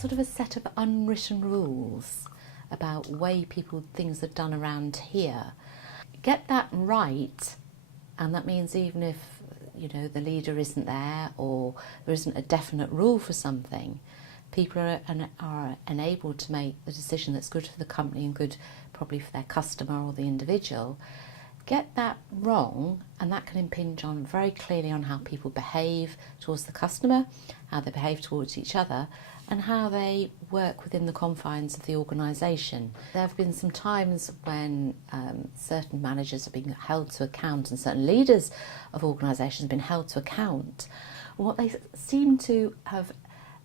sort of a set of unwritten rules about way things are done around here. Get that right, and that means even if the leader isn't there or there isn't a definite rule for something, people are enabled to make the decision that's good for the company and good probably for their customer or the individual. Get that wrong, and that can impinge on very clearly on how people behave towards the customer, how they behave towards each other, and how they work within the confines of the organisation. There have been some times when certain managers have been held to account and certain leaders of organisations have been held to account. What they seem to have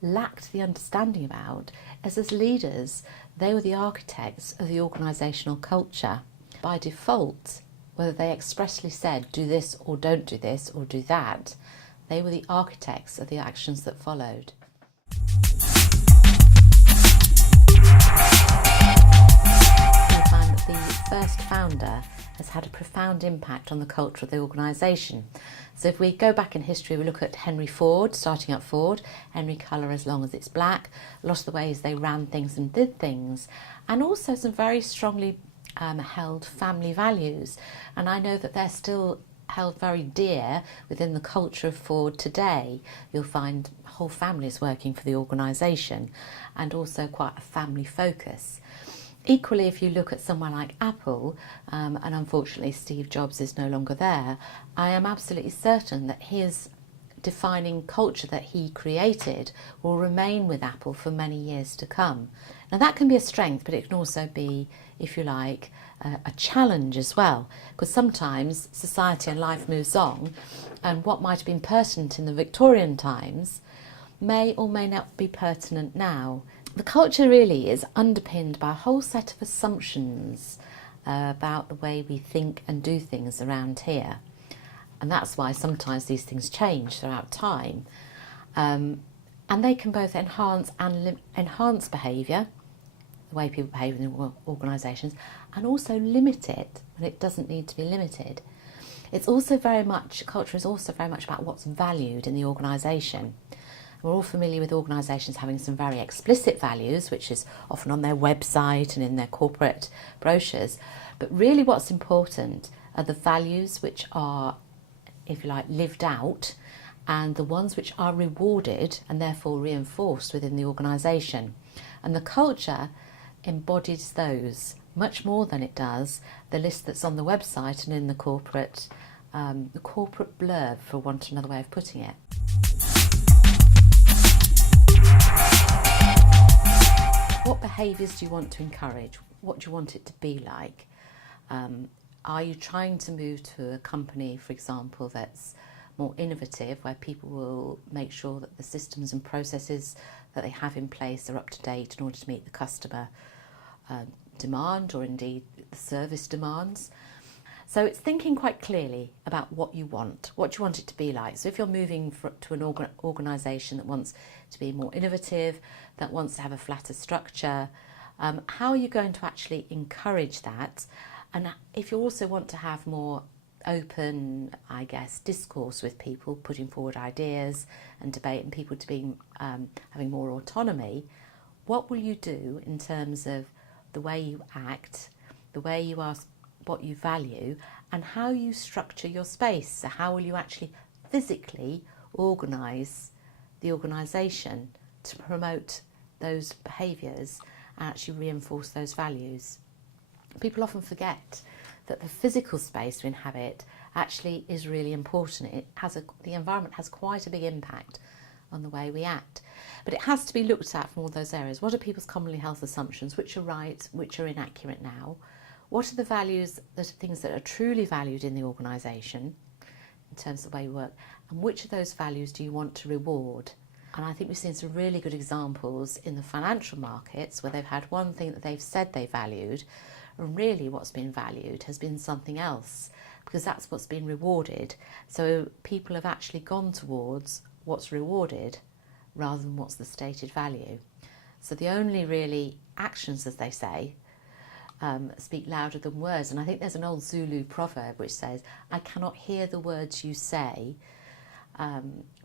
lacked the understanding about is, as leaders, they were the architects of the organisational culture. By default, whether they expressly said do this or don't do this or do that, they were the architects of the actions that followed. We find that the first founder has had a profound impact on the culture of the organisation. So if we go back in history, we look at Henry Ford, starting at Ford, Henry Colour as long as it's black, a lot of the ways they ran things and did things, and also some very strongly held family values. And I know that they're still held very dear within the culture of Ford today. You'll find whole families working for the organisation and also quite a family focus. Equally, if you look at somewhere like Apple, and unfortunately Steve Jobs is no longer there, I am absolutely certain that his defining culture that he created will remain with Apple for many years to come. Now that can be a strength, but it can also be, if you like, a challenge as well, because sometimes society and life moves on, and what might have been pertinent in the Victorian times may or may not be pertinent now. The culture really is underpinned by a whole set of assumptions about the way we think and do things around here. And that's why sometimes these things change throughout time. And they can both enhance behaviour, the way people behave in organisations, and also limit it when it doesn't need to be limited. Culture is also very much about what's valued in the organisation. We're all familiar with organisations having some very explicit values, which is often on their website and in their corporate brochures. But really what's important are the values which are, if you like, lived out, and the ones which are rewarded and therefore reinforced within the organisation. And the culture embodies those much more than it does the list that's on the website and in the corporate blurb, for want of another way of putting it. What behaviours do you want to encourage? What do you want it to be like? Are you trying to move to a company, for example, that's more innovative, where people will make sure that the systems and processes that they have in place are up to date in order to meet the customer demand, or indeed the service demands? So it's thinking quite clearly about what you want it to be like. So if you're moving to an organisation that wants to be more innovative, that wants to have a flatter structure, how are you going to actually encourage that? And if you also want to have more open, discourse with people, putting forward ideas and debate, and people to be having more autonomy, what will you do in terms of the way you act, the way you ask what you value, and how you structure your space? So how will you actually physically organise the organisation to promote those behaviours and actually reinforce those values? People often forget that the physical space we inhabit actually is really important. The environment has quite a big impact on the way we act. But it has to be looked at from all those areas. What are people's commonly held assumptions? Which are right, which are inaccurate now? What are the values, that are things that are truly valued in the organisation in terms of the way we work? And which of those values do you want to reward? And I think we've seen some really good examples in the financial markets where they've had one thing that they've said they valued, and really what's been valued has been something else, because that's what's been rewarded. So people have actually gone towards what's rewarded rather than what's the stated value. So the only really actions, as they say, speak louder than words. And I think there's an old Zulu proverb which says, I cannot hear the words you say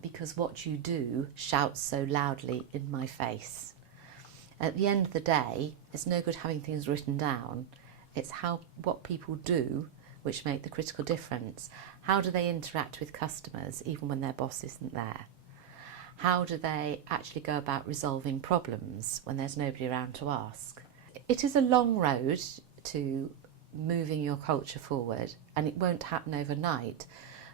because what you do shouts so loudly in my face. At the end of the day, it's no good having things written down. It's what people do which make the critical difference. How do they interact with customers even when their boss isn't there? How do they actually go about resolving problems when there's nobody around to ask? It is a long road to moving your culture forward, and it won't happen overnight,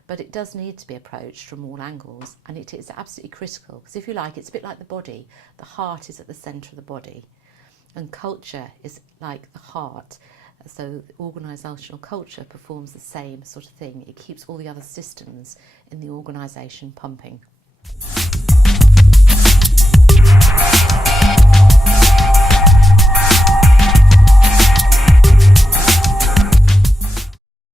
but it does need to be approached from all angles, and it is absolutely critical, because if you like, it's a bit like the body. The heart is at the centre of the body, and culture is like the heart. So organisational culture performs the same sort of thing. It keeps all the other systems in the organisation pumping.